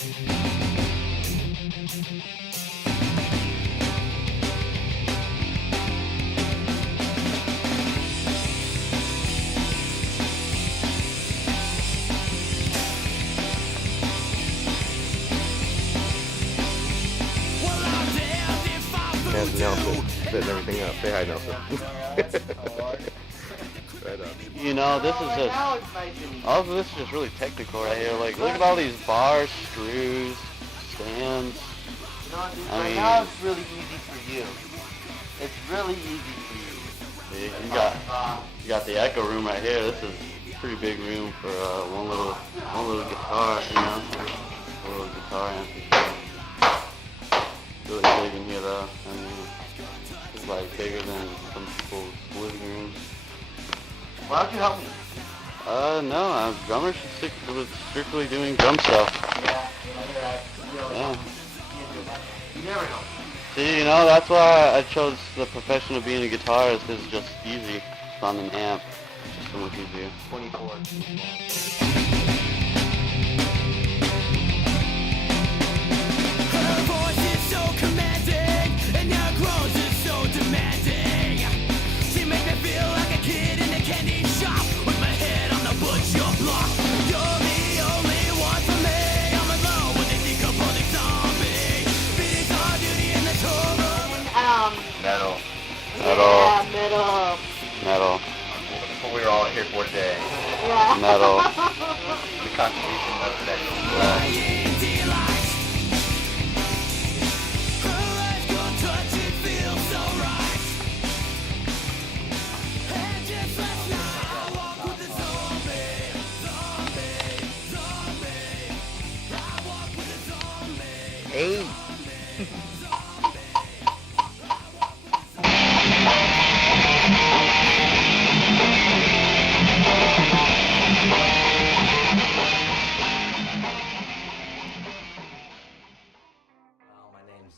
That's Nelson, setting everything up. Say hi, Nelson. Right on. You know, this is just, all of this is just really technical right here. Like, look at all these bars, screws, stands. I mean, now it's really easy for you. It's really easy for you. See, you got the echo room right here. This is a pretty big room for one little guitar, you know, a little guitar amp. Really big in here though. I mean, it's like bigger than some people's living rooms. Why don't you help me? No, drummer should stick with strictly doing drum stuff. Yeah, you're right. Yeah. You never know. See, you know, that's why I chose the profession of being a guitarist. It's just easy. It's on an amp. It's just so much easier. 24. Metal. Yeah, metal. Metal. That's what we were all here for today. Yeah. Metal. The contribution of today. Hey.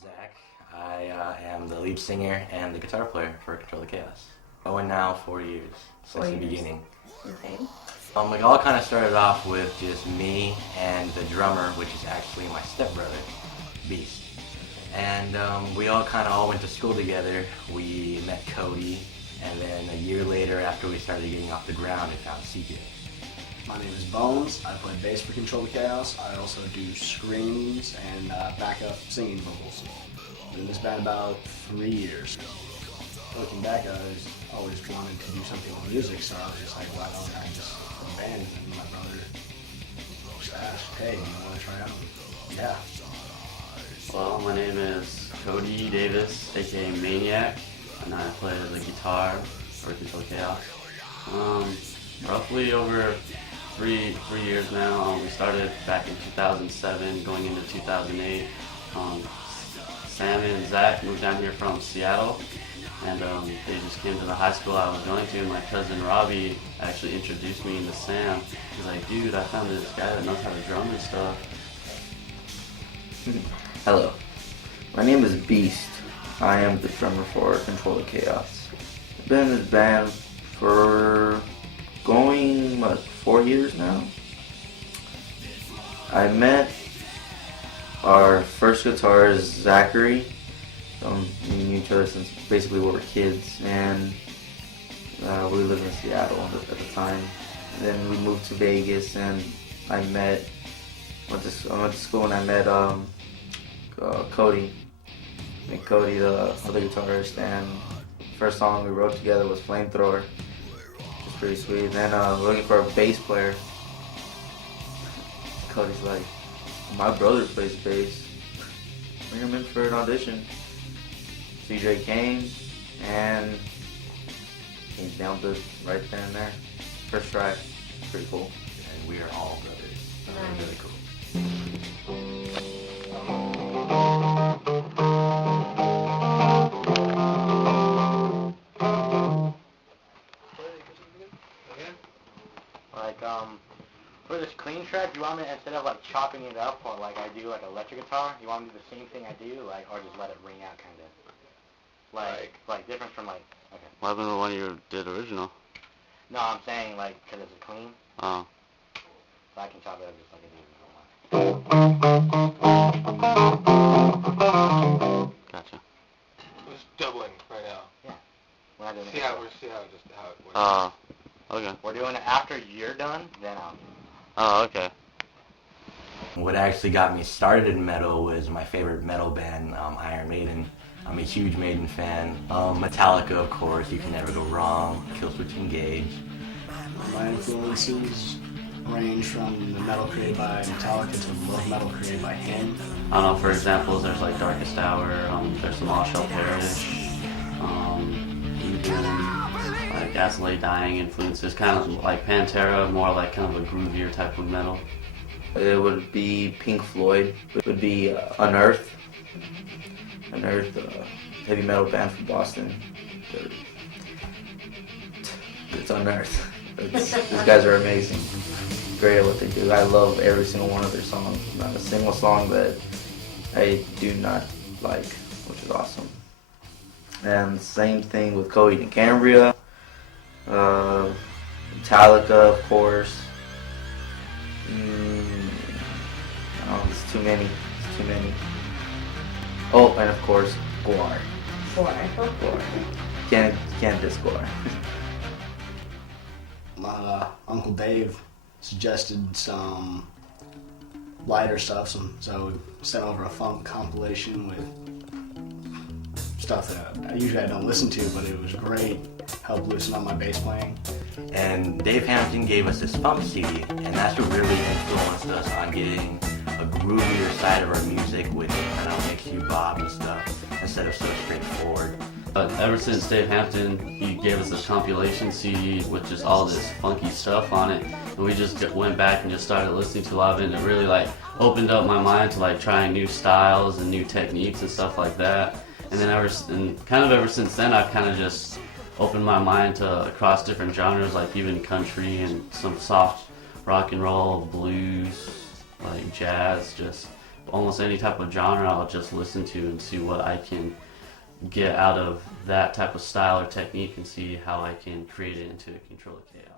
Zach. I am the lead singer and the guitar player for Control the Chaos. Going now 4 years since the beginning. Okay. We all kind of started off with just me and the drummer, which is actually my stepbrother, Beast. And we all kind of went to school together. We met Cody, and then a year later, after we started getting off the ground, we found CJ. My name is Bones. I play bass for Control the Chaos. I also do screams and backup singing vocals. Been in this band about 3 years. Looking back, I was always wanted to do something with music, so I was just like, why don't I just have a band? And my brother just asked, hey, you want to try out? Yeah. Well, my name is Cody Davis, aka Maniac, and I play the guitar for Control Chaos. Roughly over three years now. We started back in 2007, going into 2008. Sam and Zach moved down here from Seattle, and they just came to the high school I was going to. My cousin Robbie actually introduced me to Sam. He's like, dude, I found this guy that knows how to drum and stuff. Hello, my name is Beast. I am the drummer for Control the Chaos. I've been in this band for going, 4 years now. I met our first guitarist, Zachary. We knew each other since basically we were kids, and we lived in Seattle at the time. Then we moved to Vegas, and I went to school, and I met Cody. Met Cody, the other guitarist, and the first song we wrote together was Flamethrower. It was pretty sweet. And then looking for a bass player. Cody's like, my brother plays bass. Bring him in for an audition. CJ came, and he nailed it right then and there. First try. Pretty cool. And we are all brothers. Really cool. Like, for this clean track, you want me, instead of like chopping it up or like I do like electric guitar, you want me to do the same thing I do, like, or just let it ring out kind of? Like different from like, okay. What happened to the one you did original? No, I'm saying like, because it's clean. Oh. So I can chop it up just like I do if you want. Gotcha. We're just doubling right now. Yeah. We're not doing See it. how it works. Oh, okay. We're doing it after you're done, then I'll do it. Oh, okay. What actually got me started in metal was my favorite metal band, Iron Maiden. I'm a huge Maiden fan. Metallica, of course, you can never go wrong. Killswitch Engage. My influences range from the metal created by Metallica to the love metal created by him. I don't know, for examples, there's like Darkest Hour, there's some All Shall Perish, even like As Lay Dying influences, kind of like Pantera, more like kind of a groovier type of metal. It would be Pink Floyd. It would be Unearthed. Unearthed, heavy metal band from Boston. It's Unearthed. These guys are amazing. Great at what they do. I love every single one of their songs. Not a single song that I do not like, which is awesome. And same thing with Coheed and Cambria. Metallica, of course. Oh, it's too many. It's too many. Oh, and of course, Guar. Guar. Can't diss Guar. My Uncle Dave suggested some lighter stuff, so we sent over a funk compilation with stuff that I usually don't listen to, but it was great. Helped loosen up my bass playing. And Dave Hampton gave us this funk CD, and that's what really influenced us on getting a groovier side of our music with kind of makes you bob and stuff instead of so straightforward. But ever since Dave Hampton, he gave us this compilation CD with just all this funky stuff on it, and we just went back and just started listening to a lot of it, and it really like opened up my mind to like trying new styles and new techniques and stuff like that. And then ever since then, I've kind of just opened my mind to across different genres, like even country and some soft rock and roll, blues, like jazz, just almost any type of genre I'll just listen to and see what I can get out of that type of style or technique and see how I can create it into a control of chaos.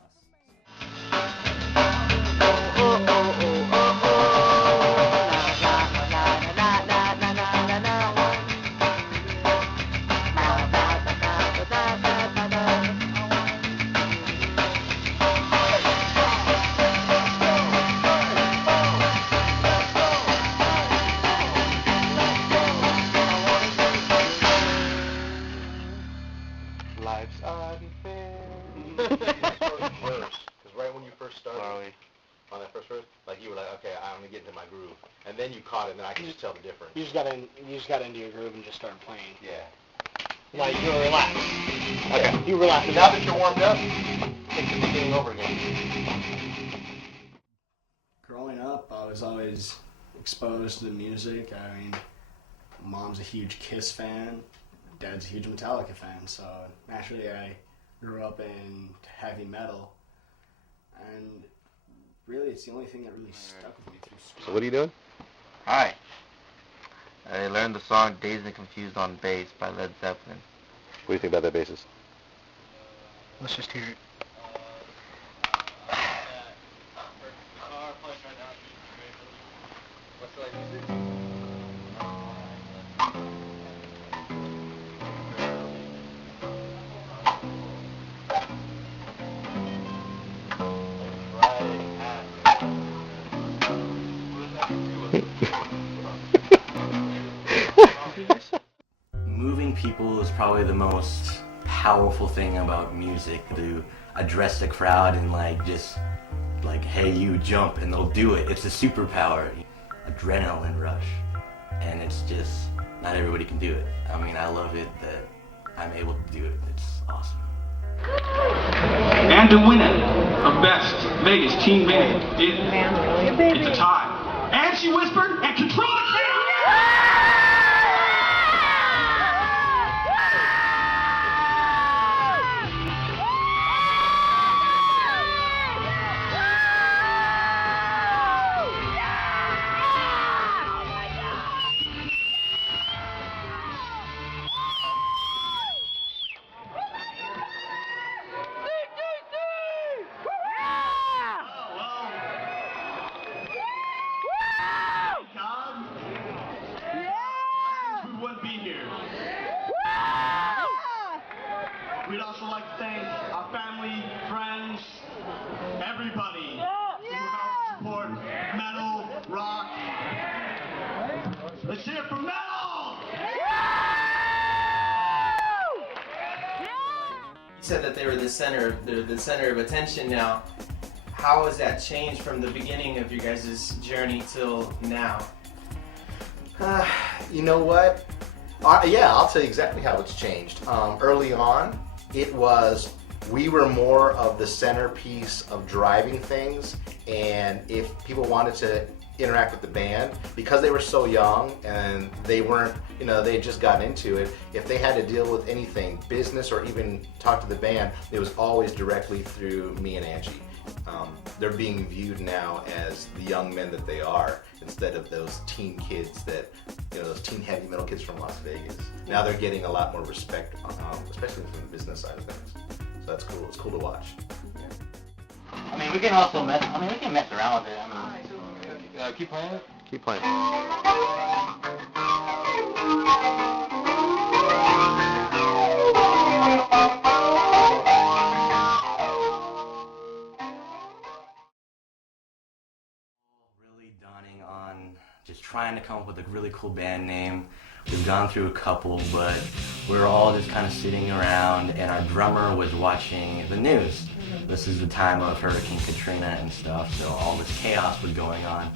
Life's unfair. Because right when you first started on that first verse, like you were like, okay, I'm gonna get into my groove, and then you caught it, and then I can just tell the difference. You just got into your groove and just started playing. Yeah. Like you were relaxed. Okay. You relaxed. Now that you're warmed up, take the beginning over again. Growing up, I was always exposed to the music. I mean, Mom's a huge Kiss fan. Dad's a huge Metallica fan, so naturally I grew up in heavy metal, and really it's the only thing that really stuck with me through school. So what are you doing? Hi. I learned the song Dazed and Confused on Bass by Led Zeppelin. What do you think about that bassist? Let's just hear it. Moving people is probably the most powerful thing about music, to address the crowd and just hey, you jump, and they'll do it. It's a superpower, adrenaline rush, and it's just not everybody can do it. I mean, I love it that I'm able to do it. It's awesome. And the winner of Best Vegas Teen Band is, it's a tie. And she whispered, and control the chaos! like to thank our family, friends, everybody who helped support metal, rock. Let's hear it for metal! You said that they were the center of attention now. How has that changed from the beginning of your guys' journey till now? You know what? Yeah, I'll tell you exactly how it's changed. Early on, we were more of the centerpiece of driving things, and if people wanted to interact with the band, because they were so young and they weren't, they had just gotten into it, if they had to deal with anything, business or even talk to the band, it was always directly through me and Angie. They're being viewed now as the young men that they are, instead of those teen kids that, those teen heavy metal kids from Las Vegas. Now they're getting a lot more respect, especially from the business side of things. So that's cool. It's cool to watch. I mean, we can also mess around with it. Keep playing it? Keep playing. Really dawning on just trying to come up with a really cool band name. We've gone through a couple, but we're all just kind of sitting around, and our drummer was watching the news. This is the time of Hurricane Katrina and stuff, so all this chaos was going on.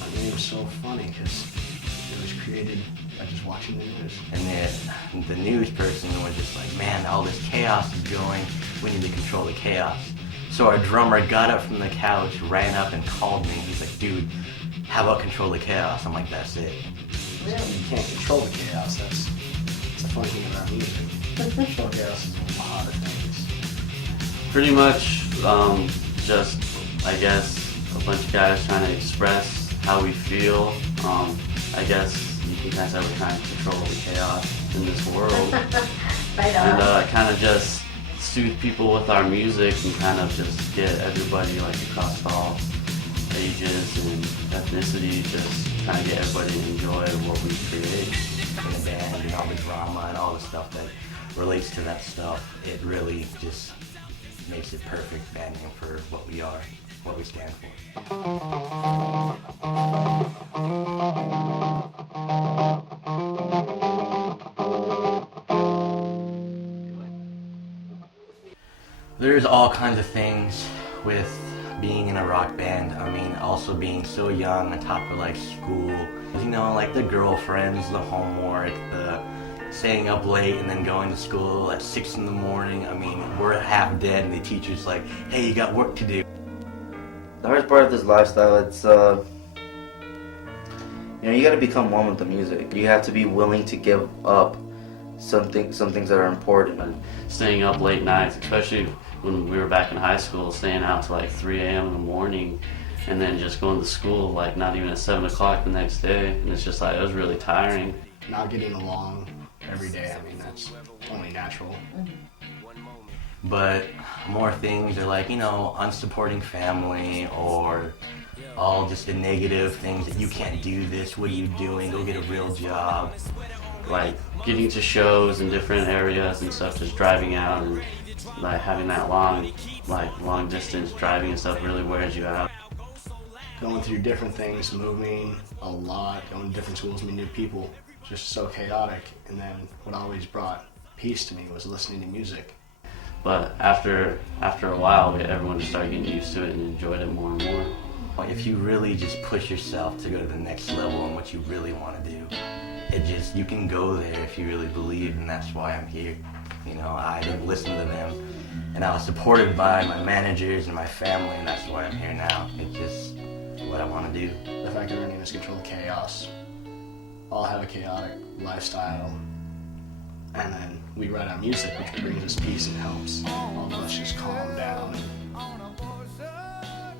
I mean, it was so funny because it was created by just watching the news. And then the news person was just like, man, all this chaos is going, we need to control the chaos. So our drummer got up from the couch, ran up and called me. He's like, dude, how about control the chaos? I'm like, that's it. Yeah, you can't control the chaos. That's the funny thing about music. Control chaos is one of my hotter things. Pretty much, just, I guess, a bunch of guys trying to express how we feel. I guess you can kind of say we're trying to control the chaos in this world. Right on. And kind of just soothe people with our music and kind of just get everybody like across all ages and ethnicity, just trying to get everybody to enjoy what we create. In the band and all the drama and all the stuff that relates to that stuff, it really just makes it perfect band name for what we are, what we stand for. There's all kinds of things with being in a rock band. I mean, also being so young on top of like school, like the girlfriends, the homework, the staying up late and then going to school at 6 in the morning. I mean, we're half dead and the teacher's like, hey, you got work to do. The hardest part of this lifestyle, it's you got to become one with the music. You have to be willing to give up some things that are important. And staying up late nights, especially when we were back in high school, staying out to like 3 a.m. in the morning, and then just going to school like not even at 7 o'clock the next day. And it's just like, it was really tiring. Not getting along every day, I mean, that's only natural. But more things are like, unsupporting family, or all just the negative things that you can't do this, what are you doing, go get a real job. Like getting to shows in different areas and stuff, just driving out and like having that long distance driving and stuff really wears you out. Going through different things, moving a lot, going to different schools, meeting new people, just so chaotic. And then what always brought peace to me was listening to music. But after a while, everyone just started getting used to it and enjoyed it more and more. If you really just push yourself to go to the next level and what you really want to do, you can go there if you really believe, and that's why I'm here. I didn't listen to them, and I was supported by my managers and my family, and that's why I'm here now. It's just what I want to do. The fact that our name is Control the Chaos, all have a chaotic lifestyle, and then we write our music, which brings us peace and helps all of us just calm down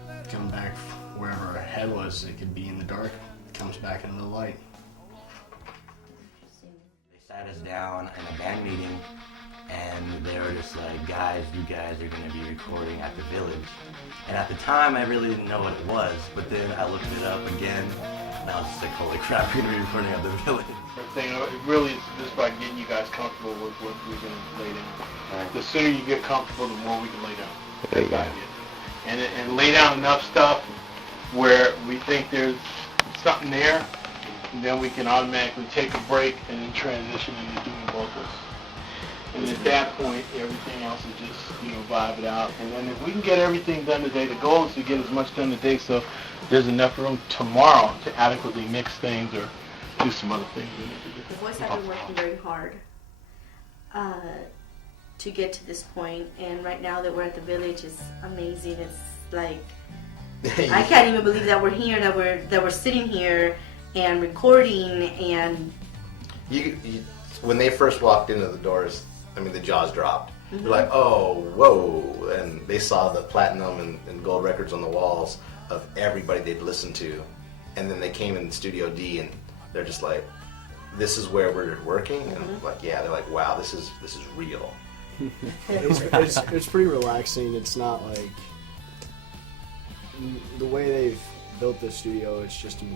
and come back wherever our head was. It could be in the dark, it comes back into the light. They sat us down in a band meeting, and they were just like, guys, you guys are going to be recording at the Village. And at the time, I really didn't know what it was, but then I looked it up again, and I was just like, holy crap, we're going to be recording at the Village. It really is just about getting you guys comfortable with what we're going to lay down. The sooner you get comfortable, the more we can lay down. There you go. And lay down enough stuff where we think there's something there, and then we can automatically take a break and then transition into doing vocals. And at that point, everything else is just, vibe it out. And then if we can get everything done today, the goal is to get as much done today so there's enough room tomorrow to adequately mix things or do some other things we need to do. The boys have been working very hard to get to this point, and right now that we're at the village is amazing. It's like I can't even believe that we're here, that we're sitting here and recording. And when they first walked into the doors, the jaws dropped. They're like, oh, whoa, and they saw the platinum and gold records on the walls of everybody they'd listened to, and then they came in Studio D and they're just like, this is where we're working, and they're like, wow, this is real. It's pretty relaxing. It's not like the way they've built the studio. It's just to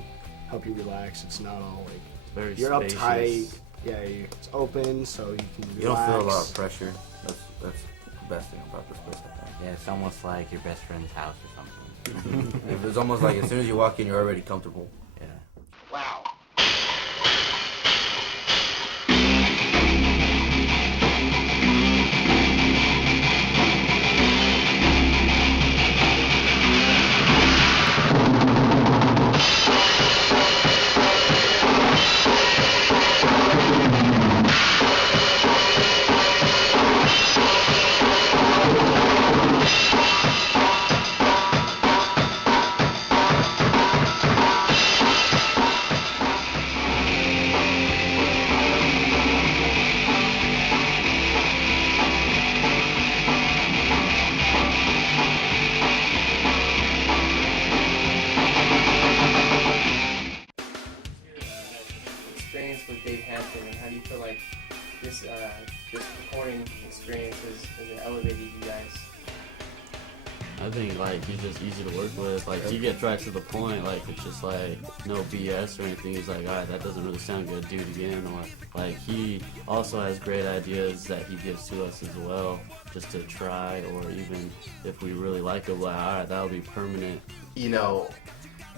help you relax. It's not all like Very you're spacious. uptight. Yeah, it's open, so you can relax. You don't feel a lot of pressure. That's the best thing about this place, I think. Yeah, it's almost like your best friend's house or something. It's almost like as soon as you walk in, you're already comfortable. Yeah. Wow. Experience with Dave Hampton, and how do you feel like this recording experience has elevated you guys? I think he's just easy to work with. He gets right to the point. It's just no BS or anything. He's like, all right, that doesn't really sound good. Do it again. Or he also has great ideas that he gives to us as well, just to try. Or even if we really like it, all right, that'll be permanent.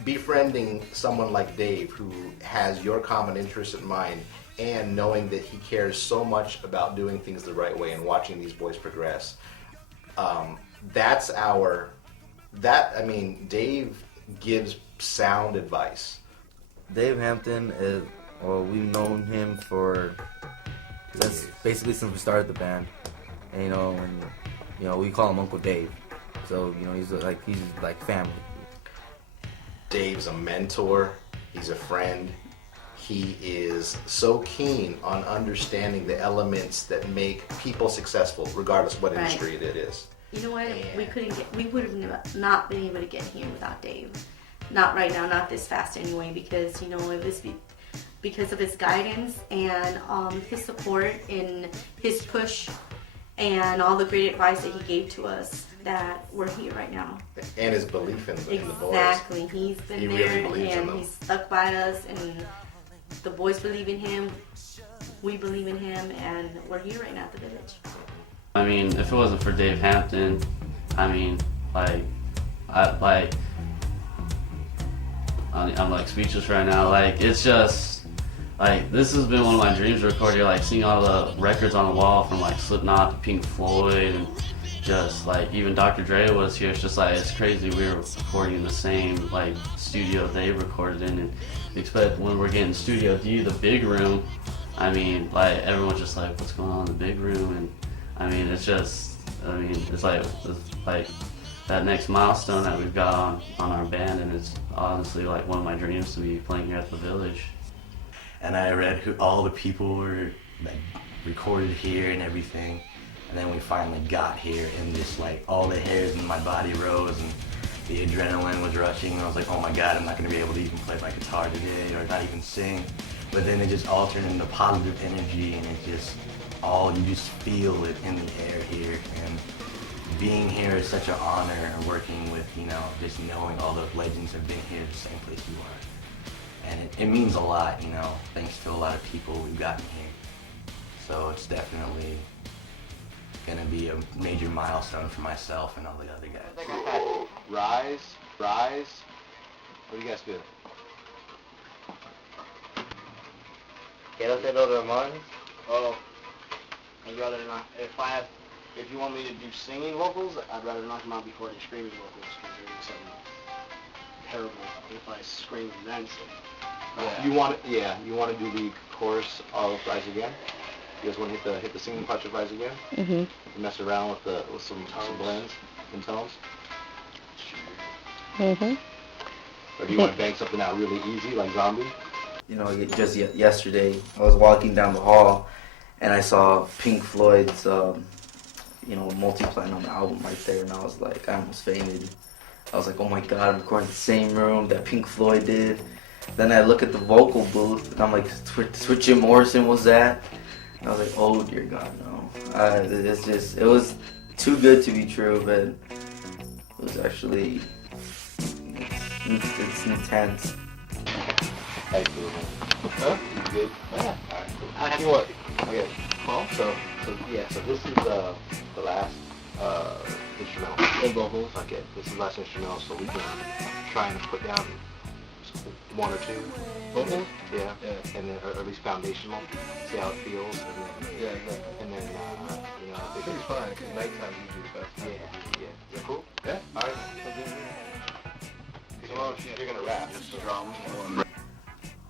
Befriending someone like Dave, who has your common interests in mind, and knowing that he cares so much about doing things the right way and watching these boys progress. Dave gives sound advice. Dave Hampton is, we've known him since we started the band, and we call him Uncle Dave. So he's like family. Dave's a mentor. He's a friend. He is so keen on understanding the elements that make people successful, regardless of what industry it is. you know what? We would have not been able to get here without Dave. Not right now, not this fast anyway, because it was because of his guidance and his support and his push and all the great advice that he gave to us that we're here right now. And his belief in the boys. Exactly. He's been He there really believes in and them. he's stuck by us, and the boys believe in him, we believe in him, and we're here right now at the village. I mean, if it wasn't for Dave Hampton, I'm speechless right now. It's just, this has been one of my dreams to record here, seeing all the records on the wall from Slipknot to Pink Floyd, and just even Dr. Dre was here. It's just it's crazy we were recording in the same studio they recorded in, and expect when we're getting Studio D, the big room, everyone's just what's going on in the big room, and it's just, it's that next milestone that we've got on our band, and it's honestly one of my dreams to be playing here at the Village. And I read who all the people were recorded here and everything, and then we finally got here, and just all the hairs in my body rose, and the adrenaline was rushing, and I was like, oh my god, I'm not going to be able to even play my guitar today, or not even sing. But then it just all turned into positive energy, and it just you just feel it in the air here. And being here is such an honor, and working with, just knowing all the legends have been here the same place you are. And it means a lot, thanks to a lot of people we've gotten here. So it's definitely gonna be a major milestone for myself and all the other guys. Rise, rise. What do you guys feel? Quédatelo, Ramon. Oh, I'd rather not. If you want me to do singing vocals, I'd rather knock them out before I do screaming vocals, because there'd be something terrible if I scream and then sing. You want to do the chorus of Rise Again? You guys want to hit the singing part of Rise Again? Mm-hmm. Mess around with some blends and tones? Mm-hmm. Or do you want to bang something out really easy like Zombie? You know, just yesterday, I was walking down the hall, and I saw Pink Floyd's, multi-platinum album right there, and I was like, I almost fainted. I was like, oh my god, I'm recording the same room that Pink Floyd did. Then I look at the vocal booth, and I'm like, Jim Morrison was that? And I was like, oh dear God, no. It was too good to be true, but it was actually, it's intense. How you feel, man? Huh? You good? Yeah. Alright, cool. You know what? Okay. Well, so this is the last instrumental. And vocals. Okay, this is the last instrumental, so we can try and put down one or two Vocals? Yeah. And then, or at least foundational. See how it feels, and then and then I think It's fine, because nighttime usually the best. Yeah. Is that cool? Yeah. All right. So you're gonna rap, just drums.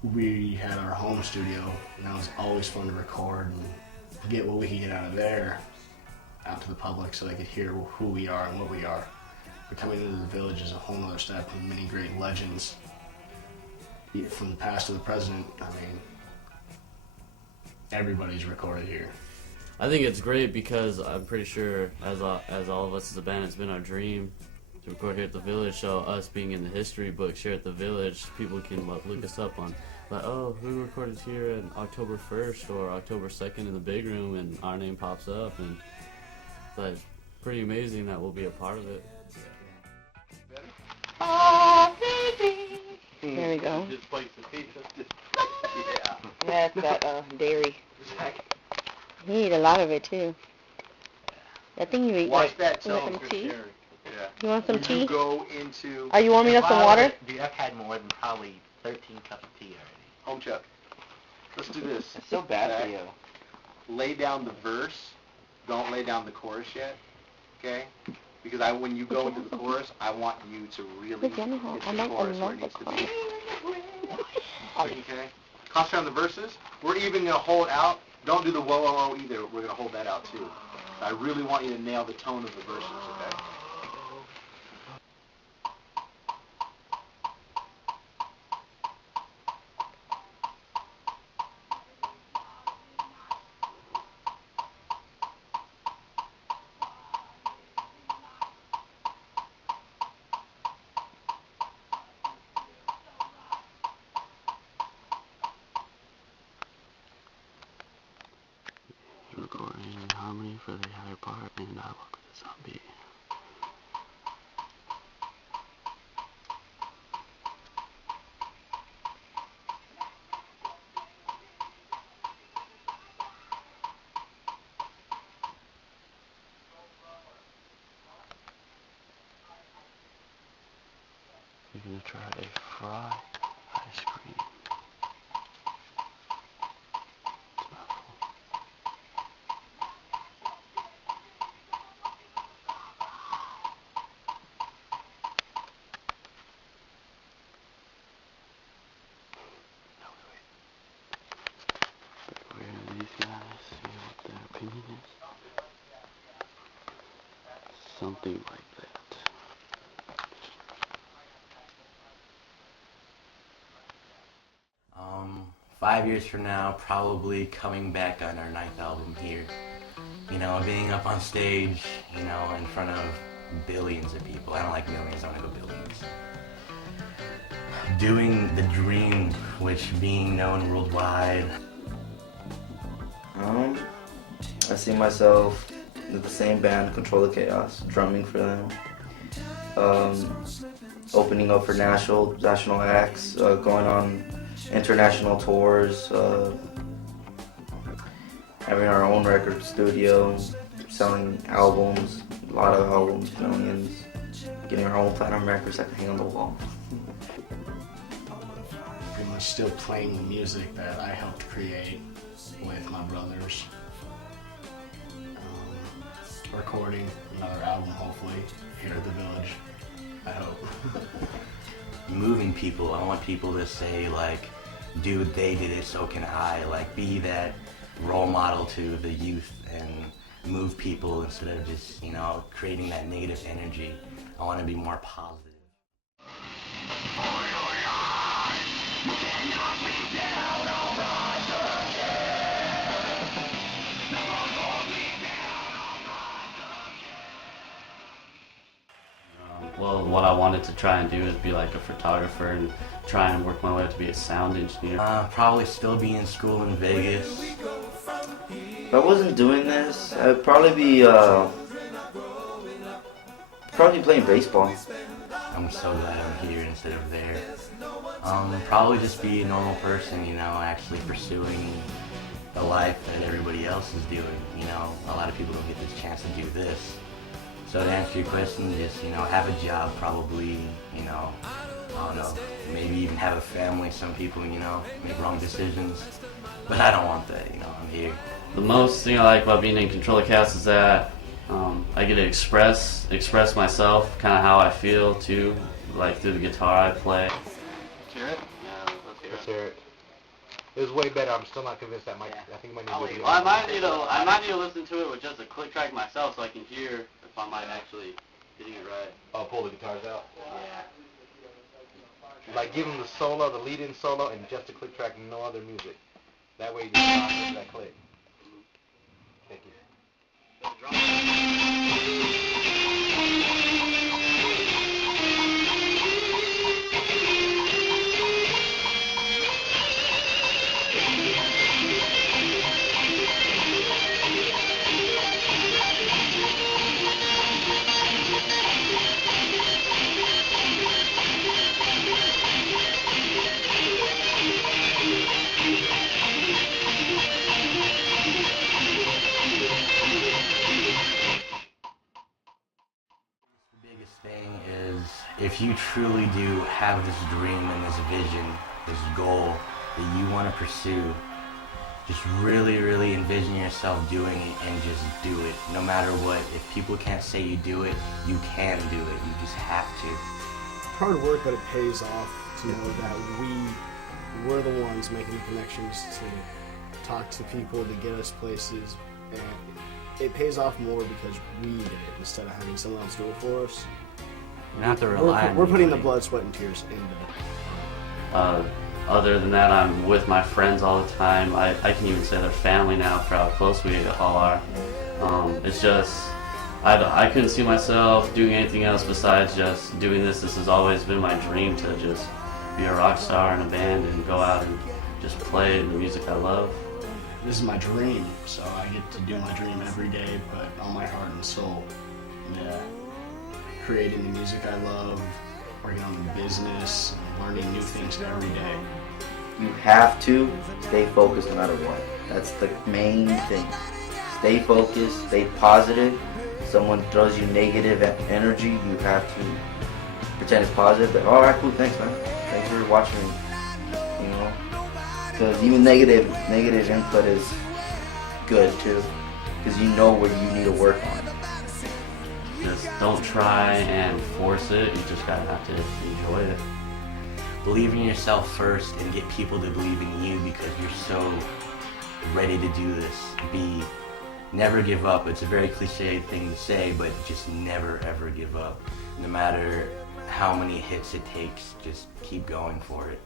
We had our home studio, and that was always fun to record and get what we could get out of there out to the public so they could hear who we are and what we are. But coming into the village is a whole other step, and many great legends from the past to the present. I mean, everybody's recorded here. I think it's great because I'm pretty sure, as all of us as a band, it's been our dream to record here at the village. So us being in the history books here at the village, people can look us up on, like, oh, who recorded here on October 1st or October 2nd in the big room, and our name pops up, and it's pretty amazing that we'll be a part of it. Oh, baby. There we go. Just place the pizza. Yeah, it's got dairy. You eat a lot of it too. I think you eat Watch that you want tone some for tea? sharing. Yeah. You want some When tea? You go into. Are you warming up some water? Dude, I've had more than probably 13 cups of tea already. Home Chuck. Let's do this. It's so bad for you. Lay down the verse. Don't lay down the chorus yet. Okay? Because when you go into the chorus, I want you to really hit the chorus where it needs to be. Okay? Concentrate on the verses. We're even going to hold out. Don't do the whoa, whoa, whoa either. We're going to hold that out too. I really want you to nail the tone of the verses, okay? Recording in harmony for the higher part and dialogue with the zombie. We're gonna try a fried ice cream. It's a mouthful. Where these guys see what their opinion is. Something like that. 5 years from now, probably coming back on our 9th album here. Being up on stage, in front of billions of people. I don't like millions, I want to go billions. Doing the dream, which being known worldwide. I see myself with the same band, Control the Chaos, drumming for them. Opening up for national acts, going on international tours, having our own record studio, selling albums, a lot of albums, millions, getting our own platinum records that can hang on the wall. Pretty much still playing the music that I helped create with my brothers. Recording another album, hopefully, here at the Village, I hope. Moving people, I want people to say, like, dude, they did it, so can I. Like, be that role model to the youth and move people instead of just, you know, creating that negative energy. I want to be more positive. Well, what I wanted to try and do is be like a photographer and try and work my way up to be a sound engineer. Probably still be in school in Vegas. If I wasn't doing this, I'd probably be playing baseball. I'm so glad I'm here instead of there. Probably just be a normal person, you know, actually pursuing the life that everybody else is doing. You know, a lot of people don't get this chance to do this. So to answer your question, just, you know, have a job, probably, you know, I don't know, maybe even have a family. Some people, you know, make wrong decisions. But I don't want that, you know, I'm here. The most thing I like about being in Control the Chaos is that I get to express myself, kind of how I feel too, like through the guitar I play. Let's hear it? Yeah, Let's hear it. It was way better. I'm still not convinced that might. I think it might need to be. I might need to listen to it with just a click track myself so I can hear if I might actually getting it right. Oh, pull the guitars out? Yeah. Like give them the solo, the lead-in solo, and just a click track, no other music. That way you just process that click. Thank you. If you truly do have this dream and this vision, this goal that you want to pursue, just really, really envision yourself doing it and just do it. No matter what, if people can't say you do it, you can do it. You just have to. Hard work, but it pays off to know that we're the ones making the connections to talk to people, to get us places, and it pays off more because we did it instead of having someone else do it for us. You don't have to rely on We're putting the anybody. blood, sweat, and tears into it. Other than that, I'm with my friends all the time. I can even say they're family now for how close we all are. It's just, I couldn't see myself doing anything else besides just doing this. This has always been my dream to just be a rock star in a band and go out and just play the music I love. This is my dream, so I get to do my dream every day, but all my heart and soul. Yeah. Creating the music I love, working on the business, learning new things every day. You have to stay focused no matter what. That's the main thing. Stay focused, stay positive. If someone throws you negative energy, you have to pretend it's positive. But, all right, cool, thanks, man. Thanks for watching me. You know, because even negative input is good too, because you know what you need to work on. Just don't try and force it. You just gotta have to enjoy it. Believe in yourself first and get people to believe in you because you're so ready to do this. Never give up. It's a very cliche thing to say, but just never ever give up. No matter how many hits it takes, just keep going for it.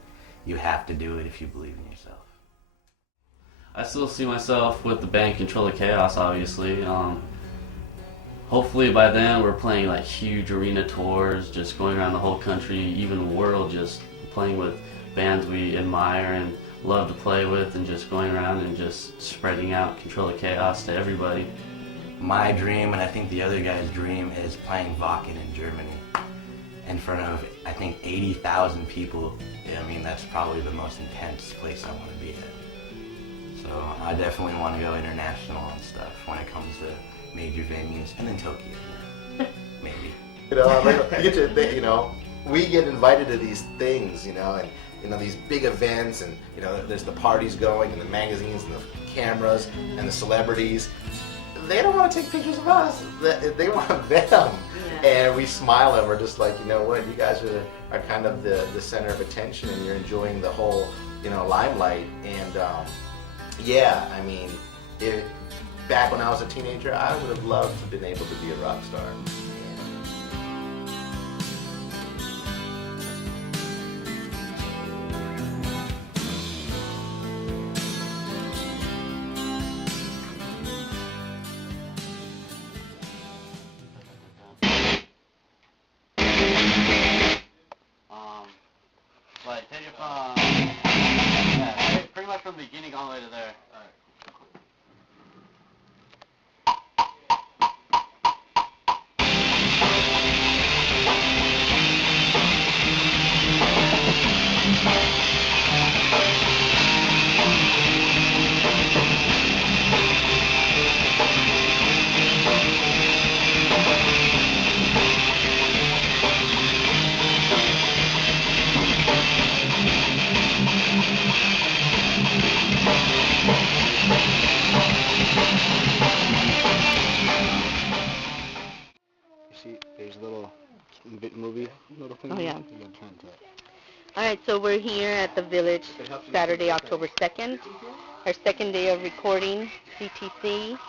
You have to do it if you believe in yourself. I still see myself with the band Control the Chaos, obviously. Hopefully by then we're playing like huge arena tours, just going around the whole country, even the world, just playing with bands we admire and love to play with, and just going around and just spreading out Control the Chaos to everybody. My dream, and I think the other guy's dream, is playing Wacken in Germany in front of, I think, 80,000 people. I mean, that's probably the most intense place I want to be at. So I definitely want to go international and stuff when it comes to major venues, and then Tokyo, maybe. You know, like, we get invited to these things, and these big events, and there's the parties going, and the magazines, and the cameras, and the celebrities. They don't want to take pictures of us. They want them. Yeah. And we smile and we're just like, you know what? You guys are kind of the center of attention, and you're enjoying the whole, limelight. And yeah, I mean, back when I was a teenager, I would have loved to have been able to be a rock star. But take it from, yeah, pretty much from the beginning all the way to there. See, there's a little movie, little thing. Oh, yeah. You gotta turn to it. All right, so we're here at the Village Saturday, October 2nd, our second day of recording CTC,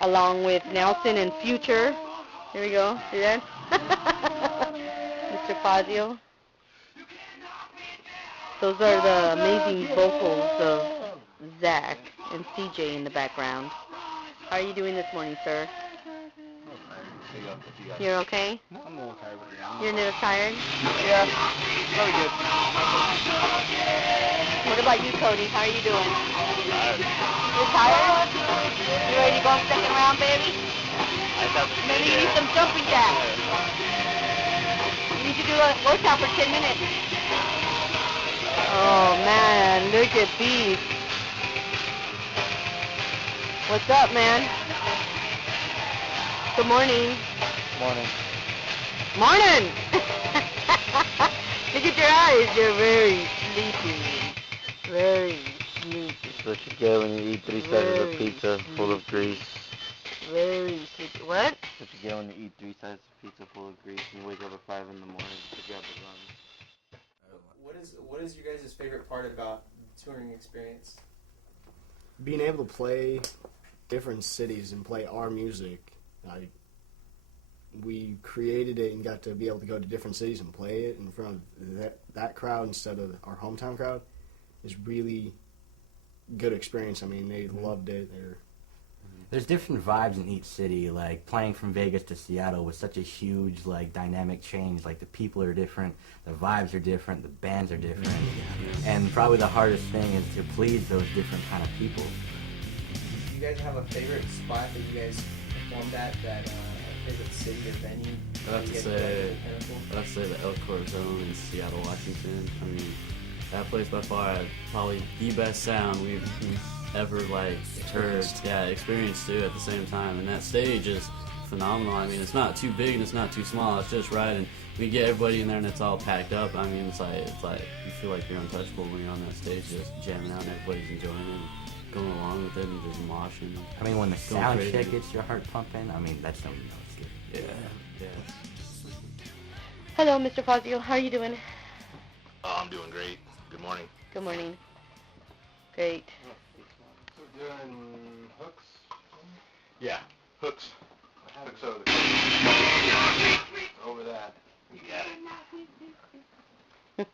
along with Nelson and Future. Here we go. See that? Mr. Fazio. Those are the amazing vocals of Zach and CJ in the background. How are you doing this morning, sir? You're okay? I'm a little tired right now. You're a little tired? Yeah, very good. What about you, Cody? How are you doing? You're tired? You ready to go on second round, baby? Maybe you need some jumping jacks. You need to do a workout for 10 minutes. Oh, man, look at these. What's up, man? Good morning. Morning. Morning! Look at your eyes. You're very sleepy. Very sleepy. That's what you get when you eat 3 slices of pizza full of grease. Very sleepy. What? That's what you get when you eat 3 slices of pizza full of grease and you wake up at 5 in the morning to grab the runs. What is your guys' favorite part about the touring experience? Being able to play different cities and play our music. We created it and got to be able to go to different cities and play it in front of that crowd instead of our hometown crowd is really good experience. I mean, they loved it. There's different vibes in each city. Like playing from Vegas to Seattle was such a huge dynamic change. Like the people are different, the vibes are different, the bands are different, and probably the hardest thing is to please those different kind of people. Do you guys have a favorite spot that you guys performed at, that favorite city or venue? I'd have to say the El Corazon in Seattle, Washington. I mean, that place by far had probably the best sound we've ever heard, experienced too at the same time. And that stage is phenomenal. I mean, it's not too big and it's not too small. It's just right, and we get everybody in there and it's all packed up. I mean, it's like you feel like you're untouchable when you're on that stage, just jamming out and everybody's enjoying it, and going along with it and just moshing. I mean, when the sound check gets your heart pumping, I mean, that's when you know it's good. Yeah. Hello, Mr. Fazio. How are you doing? Oh, I'm doing great. Good morning. Good morning. Great. We're doing hooks? Yeah, hooks. Hooks over over that. You got it.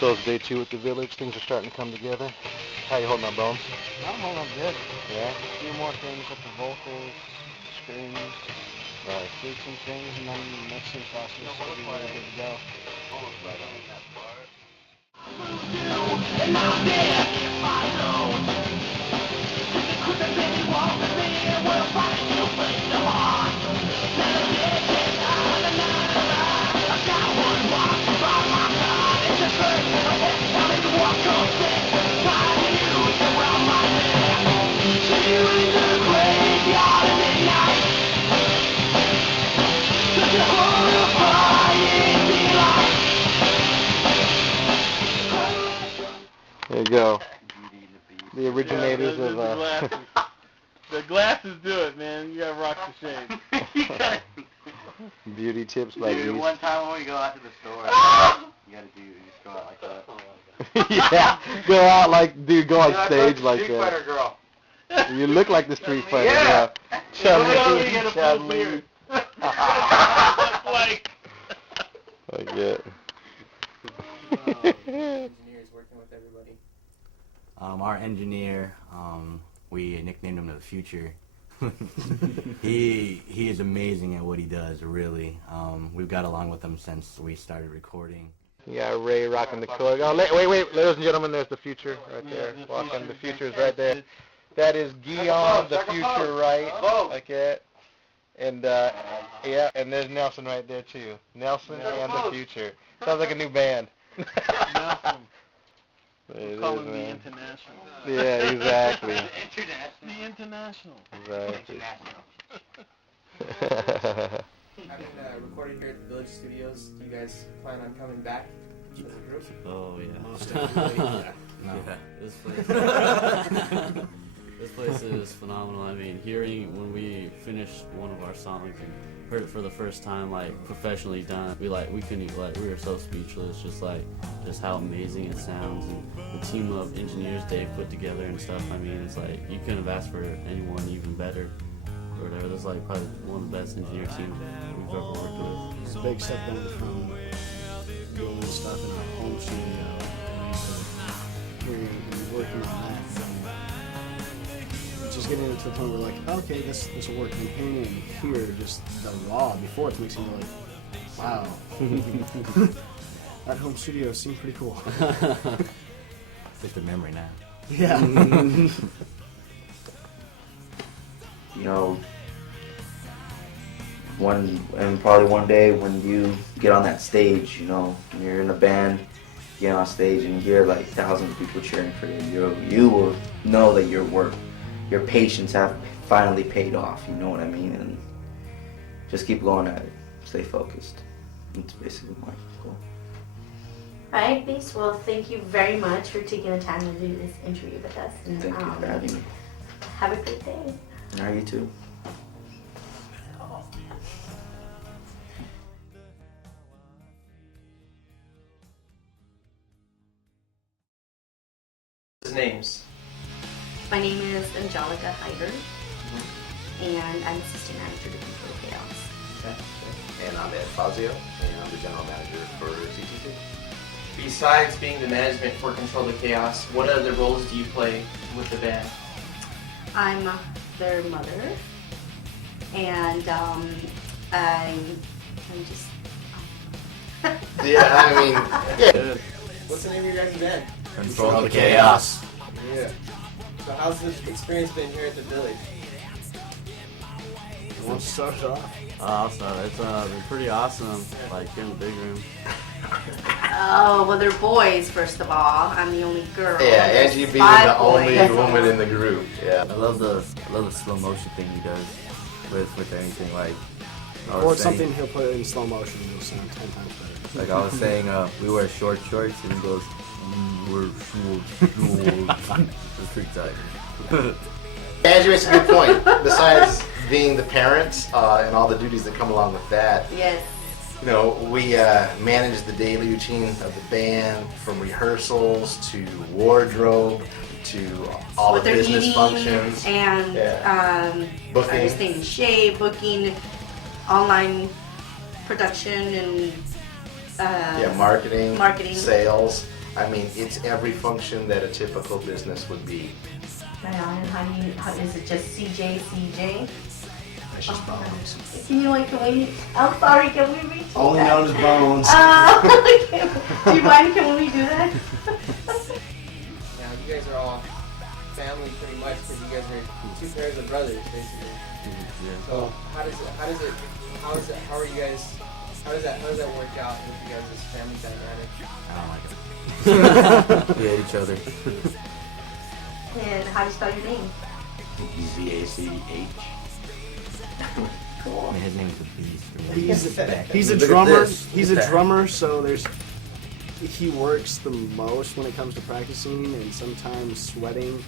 So it's day 2 at the Village. Things are starting to come together. How you holding up, Bones? I'm holding up good. Yeah? A few more things with the vocals, screams, Right. tweaks and things, and then the mixing process will be ready to go. Right on that part. you go. The originators the of. glasses. The glasses do it, man. You gotta rock the shades. Beauty tips by Dude, Beast. one time when we go out to the store, you just go out like that. Yeah, go out like, dude, go on Dude, I stage fucked like Street that. Fighter girl. You look like the Street Fighter Yeah. girl. Chun-Li, Chun-Li. Like. Yeah. Engineers working with everybody. Our engineer, we nicknamed him the Future. he is amazing at what he does, really. We've got along with him since we started recording. You got Ray rocking the cord. Oh, wait, ladies and gentlemen, there's the Future right there. Walking, the Future's right there. That is Guillaume, the Future, right? Like that. And, yeah, and there's Nelson right there, too. Nelson and the Future. Sounds like a new band. Nelson. We'll call him the International. Yeah, exactly. The International. Exactly. Having recorded here at the Village Studios, do you guys plan on coming back to the group? Oh yeah. Most definitely. Yeah. This place is phenomenal. I mean, hearing when we finished one of our songs and heard it for the first time, like professionally done, we couldn't even, we were so speechless, just how amazing it sounds, and the team of engineers Dave put together and stuff. I mean, it's like you couldn't have asked for anyone even better or whatever. This is like probably one of the best engineer teams we've ever worked with. It's a big step down from doing stuff in a home studio to hearing and working on that. Just getting it to the point where like, okay, this will work. And hearing it and hear just the raw before it makes me like, wow. That home studio seemed pretty cool. It's the memory now. Yeah. You know, probably one day when you get on that stage, you know, when you're in a band, you get on stage and you hear like thousands of people cheering for you, you will know that your work, your patience have finally paid off, you know what I mean? And just keep going at it, stay focused. That's basically my goal. Alright, Beast, well, thank you very much for taking the time to do this interview with us. And, Thank you for having me. Have a great day. All right, you too. Names. My name is Angelica Hyder, and I'm assistant manager to Control Chaos. Okay. And I'm Ed Fazio, and I'm the general manager for CTC. Besides being the management for Control the Chaos, what other roles do you play with the band? I'm their mother, and I'm just. Yeah, I mean, yeah. What's the name of your guys' band? Control the Chaos. Yeah. So how's this experience been here at the Village? You want to start it off? I'll start. It's been pretty awesome, like here in the big room. Oh, well, they're boys, first of all. I'm the only girl. Yeah, There's Angie being 5 the only boys. woman in the group. Yeah. I love the slow motion thing he does with anything, like. Or something he'll put it in slow motion and it'll sound 10 times better. Like I was saying, we wear short shorts and he goes, we're short. It's pretty tight. Angie makes a good point. Besides being the parents and all the duties that come along with that, Yes. you know, we manage the daily routine of the band, from rehearsals to wardrobe to all What the they're business eating functions. and Booking. are they staying in shape, booking, online production, and marketing, sales. I mean, it's every function that a typical business would be. Right on. And how is it just CJ? That's just Bones. Can we, I'm sorry, can we reach Only that? known as Bones. Do you mind, can we do that? Now you guys are all family pretty much because you guys are 2 pairs of brothers basically. Yeah. So how does that work out with you guys' family dynamic? I don't like it. We hate each other. And how do you spell your name? ZACH. I mean, his name's the Beast. He's a drummer. He's a drummer, so there's he works the most when it comes to practicing, and sometimes sweating.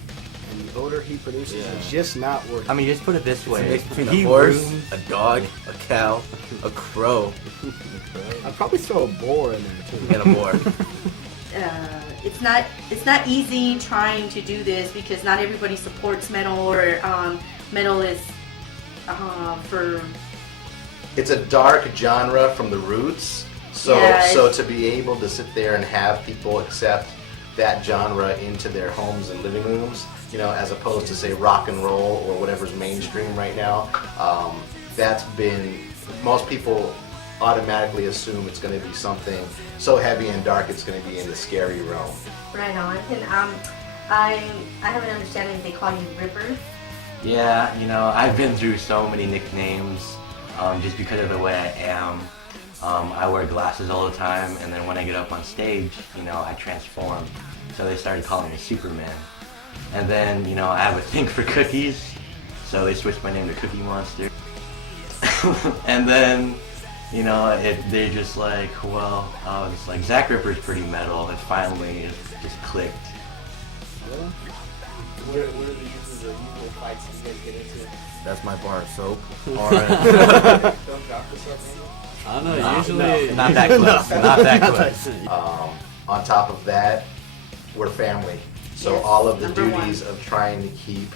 And the odor he produces is just not worth it. I mean, just put it this way. It's between He a horse, rooms- a dog, a cow, a crow, I'd probably throw a boar in there too. and a boar. It's not easy trying to do this because not everybody supports metal, or metal is for. It's a dark genre from the roots, so to be able to sit there and have people accept that genre into their homes and living rooms, you know, as opposed to say rock and roll or whatever's mainstream right now, that's been, most people automatically assume it's going to be something so heavy and dark it's going to be in the scary realm. Right on. And I have an understanding they call you Ripper. Yeah, you know, I've been through so many nicknames just because of the way I am. I wear glasses all the time, and then when I get up on stage, you know, I transform. So they started calling me Superman. And then, you know, I have a thing for cookies, so they switched my name to Cookie Monster. And then, you know, they're just like, well, it's like Zach Ripper's pretty metal. And finally, it just clicked. What are the usual fights you guys get into? That's my bar of soap. Don't drop this up, maybe? I don't know, usually... Not that close. Not that close. On top of that, we're family. So Yes, all of the number duties of trying to keep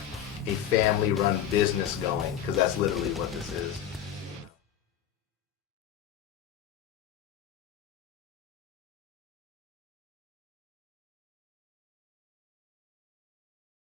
a family-run business going, because that's literally what this is.